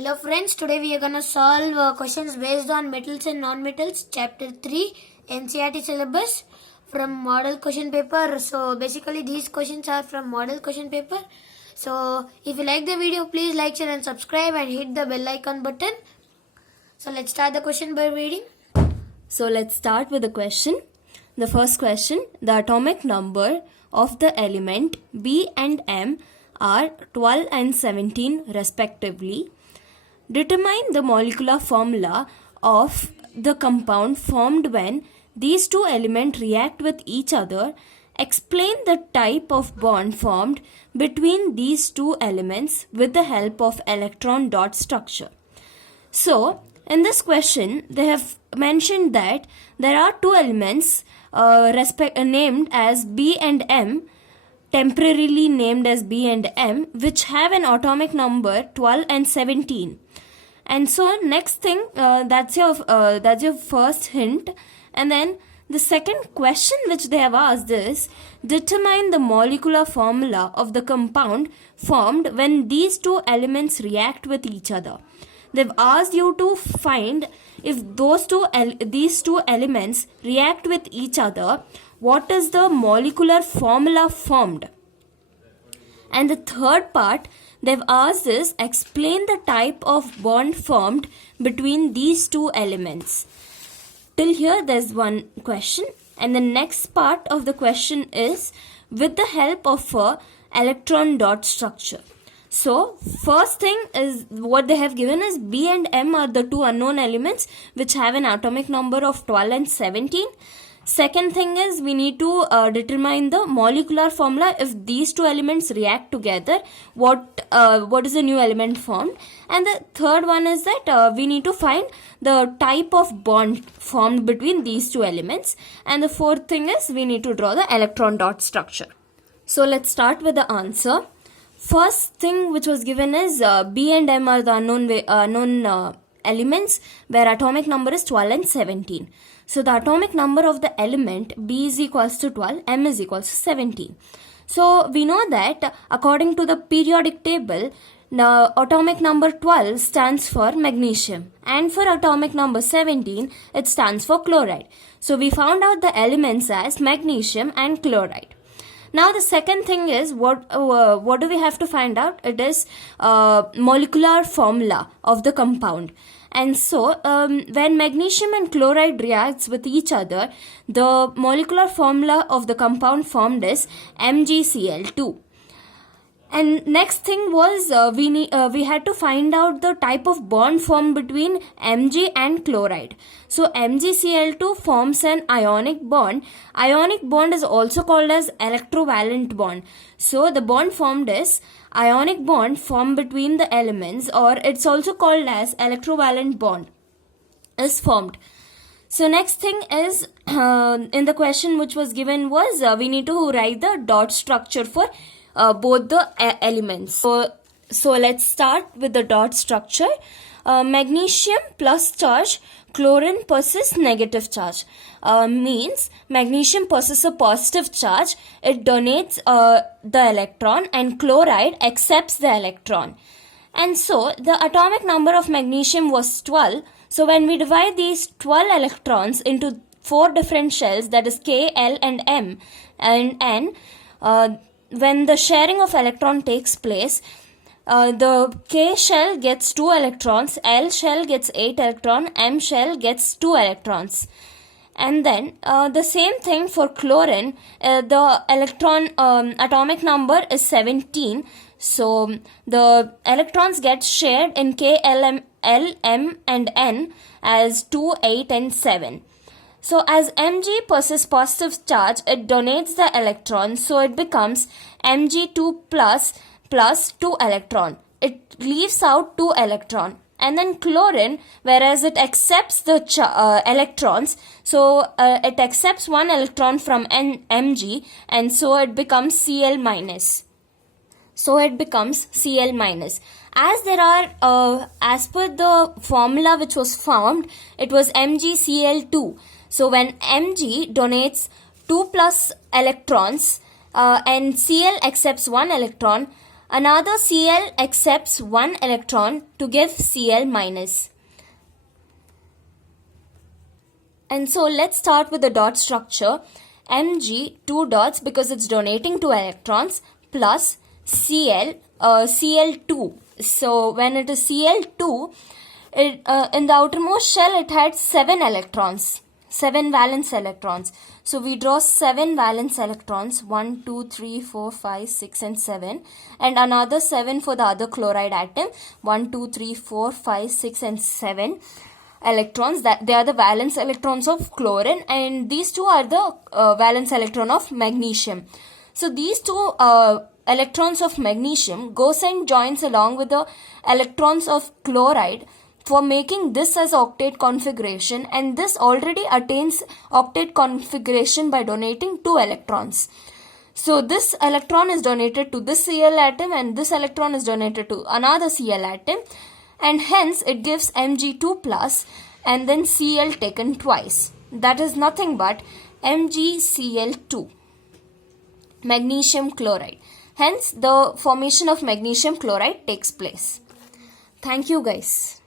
Hello friends, today we are gonna solve questions based on metals and non-metals, chapter 3, NCERT syllabus from model question paper. So basically these questions are from model question paper. So if you like the video, please like, share and subscribe and hit the bell icon button. So let's start the question by reading. So let's start with the question. The first question, the atomic number of the element B and M are 12 and 17 respectively. Determine the molecular formula of the compound formed when these two elements react with each other. Explain the type of bond formed between these two elements with the help of electron dot structure. So, in this question, they have mentioned that there are two elements named as B and M, temporarily named as B and M, which have an atomic number 12 and 17. And so next thing, that's your first hint. And then the second question which they have asked is, determine the molecular formula of the compound formed when these two elements react with each other. They've asked you to find if these two elements react with each other, what is the molecular formula formed? And the third part they've asked is, explain the type of bond formed between these two elements. Till here there's one question, and the next part of the question is, with the help of a electron dot structure. So first thing is, what they have given is B and M are the two unknown elements which have an atomic number of 12 and 17. Second thing is, we need to determine the molecular formula. If these two elements react together, what is the new element formed? And the third one is that we need to find the type of bond formed between these two elements. And the fourth thing is, we need to draw the electron dot structure. So let's start with the answer. First thing which was given is B and M are the unknown elements where atomic number is 12 and 17. So the atomic number of the element B is equals to 12, M is equals to 17. So we know that according to the periodic table, the atomic number 12 stands for magnesium, and for atomic number 17 it stands for chloride. So we found out the elements as magnesium and chloride. Now the second thing is, what do we have to find out? It is molecular formula of the compound. And so when magnesium and chloride reacts with each other, the molecular formula of the compound formed is MgCl2. And next thing was, we had to find out the type of bond formed between Mg and chloride. So MgCl2 forms an ionic bond. Ionic bond is also called as electrovalent bond. So the bond formed is ionic bond formed between the elements, or it's also called as electrovalent bond is formed. So next thing is, in the question which was given was, we need to write the dot structure for both the elements. So let's start with the dot structure. Magnesium plus charge, chlorine possesses negative charge. Means magnesium possesses a positive charge. It donates the electron, and chloride accepts the electron. And so the atomic number of magnesium was 12. So when we divide these 12 electrons into 4 different shells, that is K, L and M and N, when the sharing of electron takes place, the K shell gets 2 electrons, L shell gets 8 electrons, M shell gets 2 electrons. And then the same thing for chlorine, the electron atomic number is 17. So the electrons get shared in K, L, M and N as 2, 8 and 7. So as Mg possesses positive charge, it donates the electron, so it becomes Mg2 plus 2 electron. It leaves out 2 electron. And then chlorine, whereas it accepts the electrons, so it accepts 1 electron from Mg, and so it becomes Cl minus. So it becomes Cl minus. As there are, as per the formula which was formed, it was MgCl2. So when Mg donates 2 plus electrons and Cl accepts 1 electron, Another Cl accepts one electron to give Cl minus. And so let's start with the dot structure. Mg, 2 dots because it's donating 2 electrons, plus Cl, Cl2. So when it is Cl2, in the outermost shell it had 7 electrons, 7 valence electrons. So we draw 7 valence electrons, 1, 2, 3, 4, 5, 6 and 7, and another 7 for the other chloride atom, 1, 2, 3, 4, 5, 6 and 7 electrons. That they are the valence electrons of chlorine, and these two are the valence electron of magnesium. So these two electrons of magnesium goes and joins along with the electrons of chloride for making this as octet configuration, and this already attains octet configuration by donating 2 electrons. So this electron is donated to this Cl atom and this electron is donated to another Cl atom, and hence it gives Mg2 plus and then Cl taken twice. That is nothing but MgCl2, magnesium chloride. Hence the formation of magnesium chloride takes place. Thank you guys.